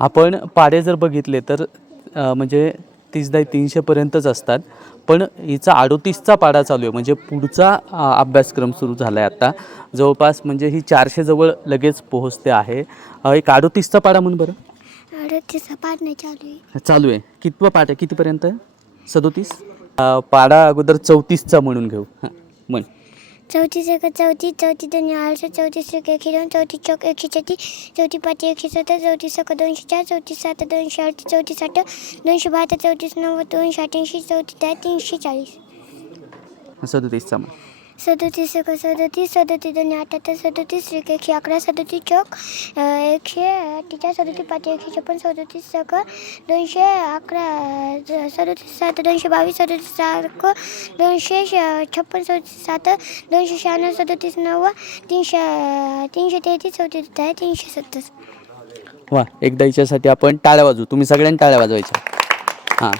आपण पाढे जर बघितले तर म्हणजे 30-300 पर्यंतच असतात, पण हिचा 38चा पाढा चालू आहे. म्हणजे पुढचा अभ्यासक्रम सुरू झाला आहे आता. जवळपास म्हणजे ही 400 जवळ लगेच पोहोचते आहे. एक 38चा पाढा म्हण बरं. 38चा पाठ नाही चालू आहे. चालू आहे. कितवा पाठ आहे, कितीपर्यंत? 37. पाढा अगोदर 34चा म्हणून घेऊ. हां म्हण. 34 एक 34, 34 दोन्ही 38, 34 एक 102, 34 चौक 136, 34 पाच 170, 34 सक 204, 34 सात 238, 34 आठ 272, 34 9 288, 34 दहा 340. 37चा म्हण. 37 एक 37, 37 दोन्ही 78, 37 एक 111, 37 चौक 148, 37 पाच 156, 37 सक 211, 37 सात 222, 37 सक 256, 37 सात 296, 37 9 333, 34 दहा 370. वा, एकदा हिच्यासाठी आपण टाळ्या वाजवू. तुम्ही सगळ्यांनी टाळ्या वाजवायच्या. हां.